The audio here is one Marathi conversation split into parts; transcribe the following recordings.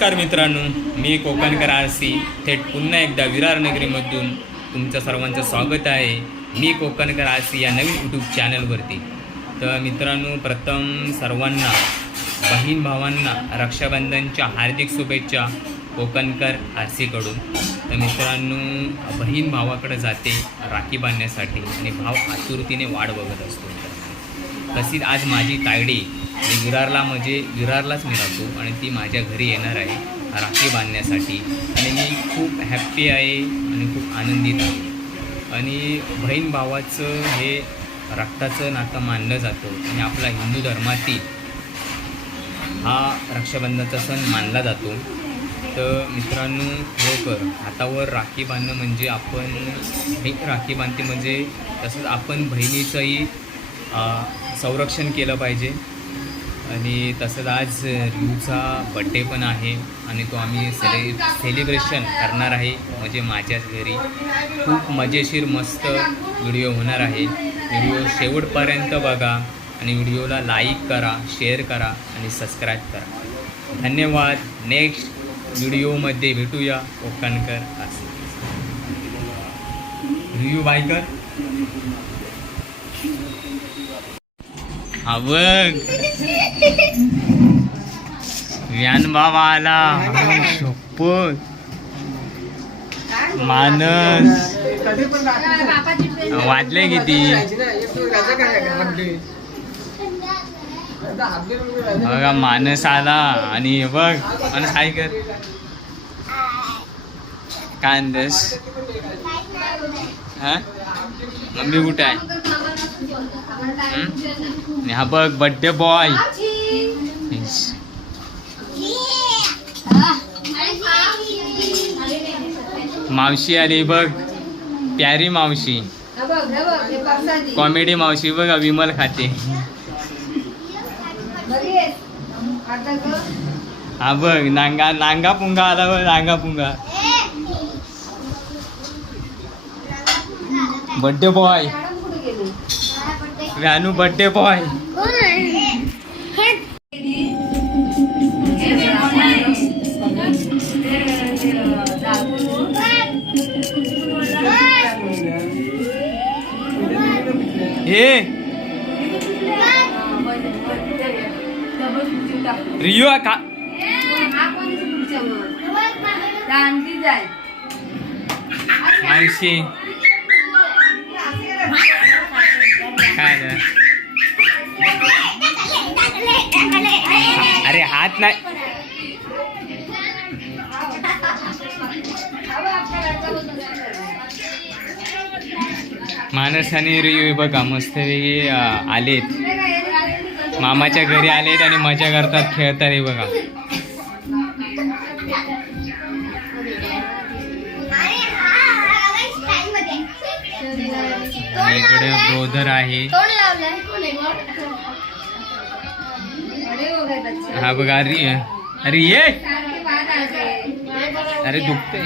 नमस्कार मित्रांनो मी कोकणकर आर सी थेट पुन्हा एकदा विरार नगरीमधून तुमचं सर्वांचं स्वागत आहे. मी कोकणकर आर सी या नवीन यूट्यूब चॅनलवरती तर मित्रांनो प्रथम सर्वांना बहीण भावांना रक्षाबंधनच्या हार्दिक शुभेच्छा कोकणकर आर सीकडून तर मित्रांनो बहीण भावाकडे जाते राखी बांधण्यासाठी आणि भाव आतुरतीने वाढ बघत असतो तशीच आज माझी तायडी आणि विरारला म्हणजे विरारलाच मी राहतो आणि ती माझ्या घरी येणार आहे राखी बांधण्यासाठी. आणि मी खूप हॅप्पी आहे आणि खूप आनंदित आहे. आणि बहीण भावाचं हे रक्ताचं नातं मानलं जातं आणि आपला हिंदू धर्मातील हा रक्षाबंधनाचा सण मानला जातो. तर मित्रांनो खरोखर हातावर राखी बांधणं म्हणजे आपण एक राखी बांधते म्हणजे तसंच आपण बहिणीचंही संरक्षण केलं पाहिजे. आणि तसंच आज रियूचा बड्डे पण आहे आणि तो आम्ही सेले सेलिब्रेशन करणार आहे म्हणजे माझ्याच घरी. खूप मजेशीर मस्त व्हिडिओ होणार आहे. व्हिडिओ शेवटपर्यंत बघा आणि व्हिडिओला लाईक करा शेअर करा आणि सबस्क्राईब करा. धन्यवाद. नेक्स्ट व्हिडिओमध्ये भेटूया. कोकणकर असे. रिव्ह्यू बायकर हा बघ व्यान बाबा आला शपथ. मानस. वाजले किती? बघा मानस आला आणि बघ मानस काय कर. काय आणतेस हा? मम्मी कुठे आहे? हं? हा बघ बड्डे बॉय मावशी आली बघ. प्यारी मावशी. कॉमेडी मावशी बघ विमल खाते. हा बघ नांगा नांगा पुंगा आला बघ नांगा पुंगा. बड्डे बॉय व्यानू बड्डे बॉय हे. रियो का? मावशी काय अरे हात नाही. मानस आणि रियू बघा मस्त आलेत. मामाच्या घरी आलेत आणि मजा करतात खेळतात हे बघा. इकडे ब्रोधर आहे. हा बघा अरे अरे ये. अरे दुखते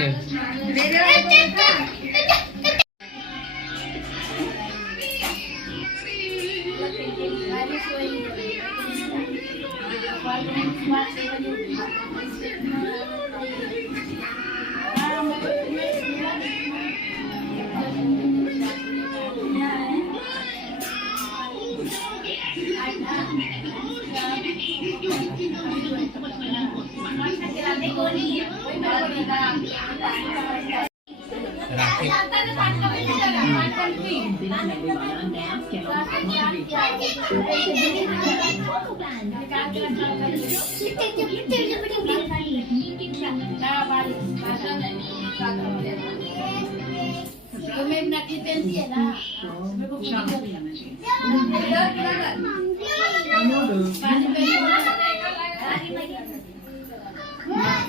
राखी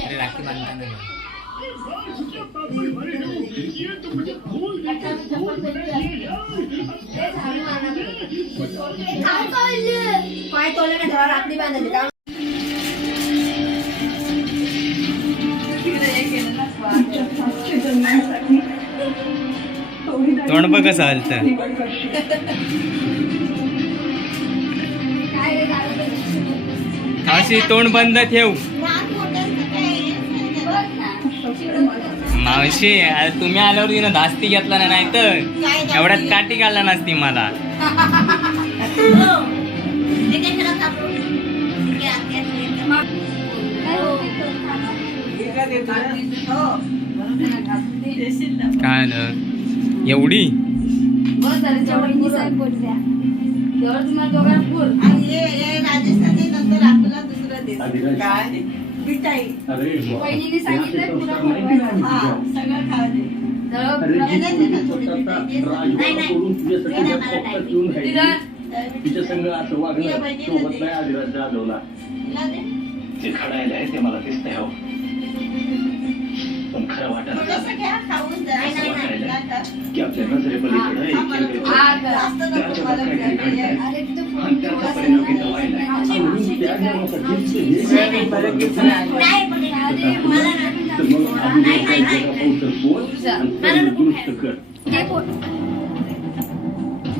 अरे राखी बांधताना पाय तोडले का तेव्हा रात्री बांधायची का तोंड बघ कसं हलत. काशी तोंड बंद ठेव. मावशी अरे तुम्ही आल्यावर तिनं धास्ती घेतला ना नाही तर? एवढ्यात काठी घालला नसती मला. काय ना एवढी? तिच्या संघ असं वागणं सोबत नाही आदिराज जाधवला ते खडायला आहे ते मला दिसतंय हो पण खरं वाटत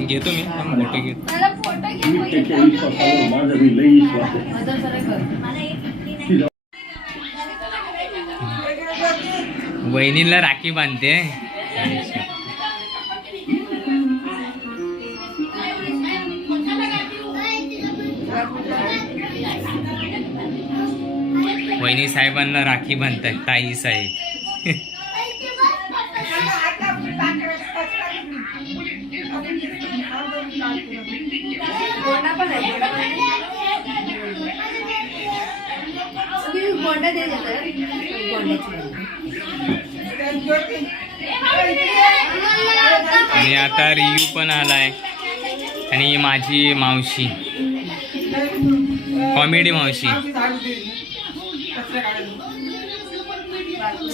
घेतो. मी मोठे घेतो माझा मी लई विश्वास आहे. वहिनीला राखी बांधते. वहिनी साहेबांना राखी बांधतात ताई साहेब. आणि आता रियू पण आलाय. आणि माझी मावशी. कॉमेडी मावशी.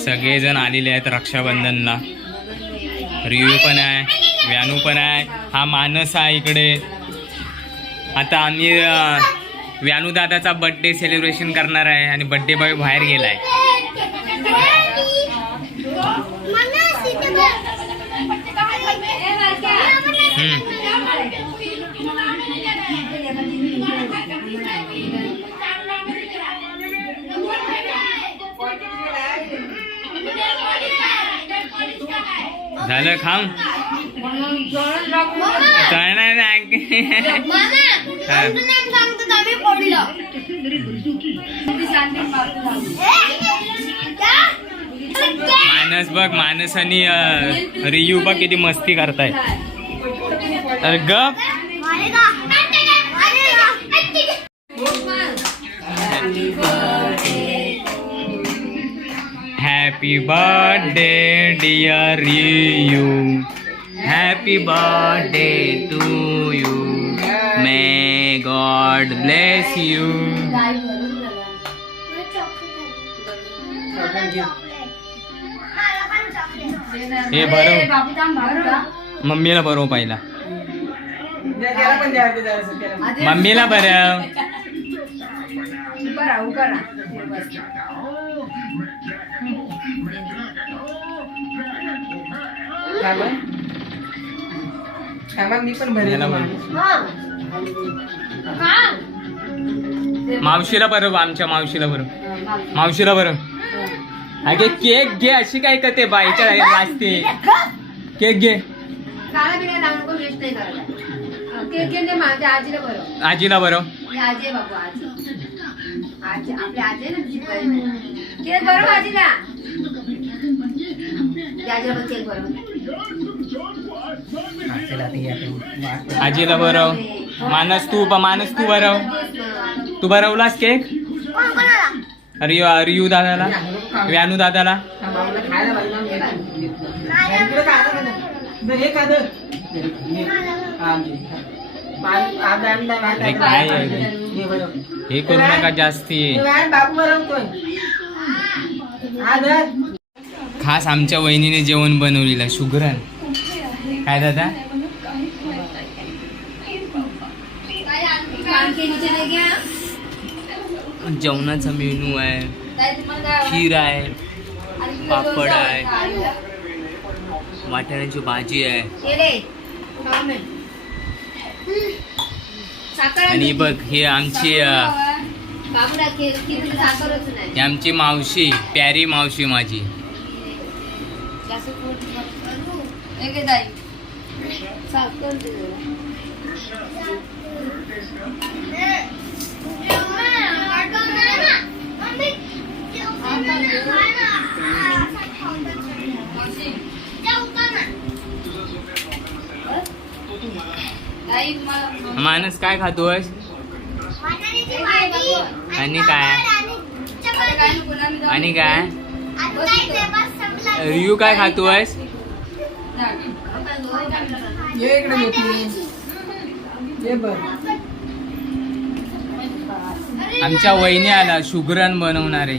सगळेजण आलेले आहेत रक्षाबंधनला. रियू पण आहे व्यानू पण आहे हा मानस आहे इकडे. आता आम्ही व्यानू दादाचा बड्डे सेलिब्रेशन करणार आहे आणि बड्डे बॉय बाहेर गेलाय. हम्म. झालं खाम काय नाही मानस बघ मानस आणि रियू बघ किती मस्ती करताय अरे गप. Happy birthday dear रियू happy birthday to you may God bless you हे बरं मम्मीला बरोबर पाहिला. मम्मीला बरं उभा राहा उभा राहा मी पण भरेल याला बरं. मावशीला बरं आमच्या मावशीला बरं. मावशीला बरं. अगे केक घे अशी काय करते बाईच्या वाजते केक घे. आजीला बरं. आजीला बरं. आजी बाबू आजी. आजी आपली आजी आहे ना. तुझी बहीण. केक बरं आजीला. आजीला आजीला बरव मानस तू ब- मानस तू बरव तू बरवलास केक? रियू रियू दादाला. व्यानू दादाला. काय? हे करू नका जास्ती. खास आमच्या वहिनीने जेवण बनवलेलं शुगरन काय दादा? जेवणाचा मेनू आहे खीर आहे पापड आहे. वाटाण्याची भाजी आहे. आणि बघ हे आमची ही आमची मावशी प्यारी मावशी माझी. मानस काय खातोय आणि काय? आणि काय. रियू काय खातोय आमच्या वहिनी आला शुगरन बनवणार आहे.